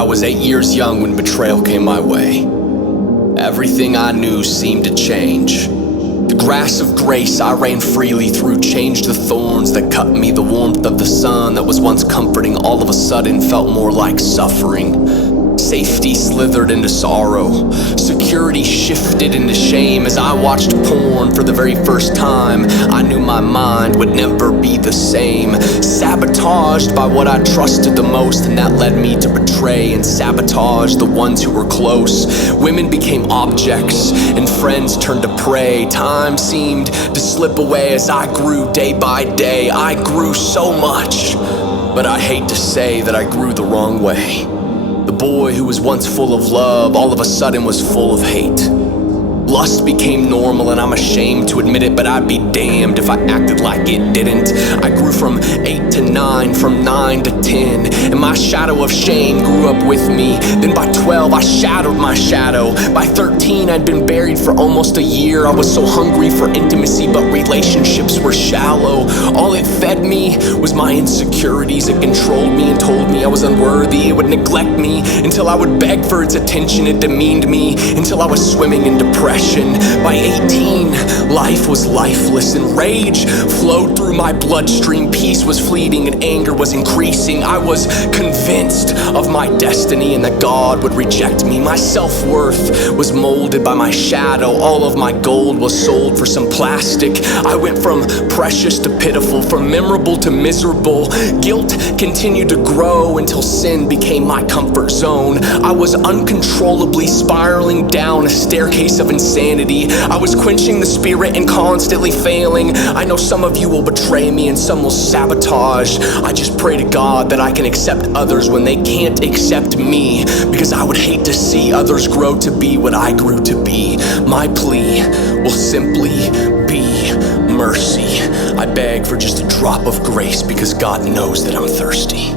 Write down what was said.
I was 8 years young when betrayal came my way. Everything I knew seemed to change. The grass of grace I ran freely through changed the thorns that cut me. The warmth of the sun that was once comforting all of a sudden felt more like suffering. Safety slithered into sorrow. Security shifted into shame. As I watched porn for the very first time, I knew my mind would never be the same. Sabotaged by what I trusted the most, and that led me to betray and sabotage the ones who were close. Women became objects, and friends turned to prey. Time seemed to slip away as I grew day by day. I grew so much, but I hate to say that I grew the wrong way. The boy who was once full of love all of a sudden was full of hate. Lust became normal, and I'm ashamed to admit it, but I'd be damned if I acted like it didn't. I grew from 8 to 9, from 9 to 10, and my shadow of shame grew up with me. Then by 12, I shadowed my shadow. By 13, I'd been buried for almost a year. I was so hungry for intimacy, but relationships were shallow. All it fed me was my insecurities. It controlled me and told me I was unworthy. It would neglect me until I would beg for its attention. It demeaned me until I was swimming in depression. By 18, life was lifeless, and rage flowed through my bloodstream. Peace was fleeting and anger was increasing. I was convinced of my destiny and that God would reject me. My self-worth was molded by my shadow. All of my gold was sold for some plastic. I went from precious to pitiful, from memorable to miserable. Guilt continued to grow until sin became my comfort zone. I was uncontrollably spiraling down a staircase of insanity. I was quenching the spirit and constantly failing. I know some of you will betray me and some will sabotage. I just pray to God that I can accept others when they can't accept me, because I would hate to see others grow to be what I grew to be. My plea will simply be mercy. I beg for just a drop of grace because God knows that I'm thirsty.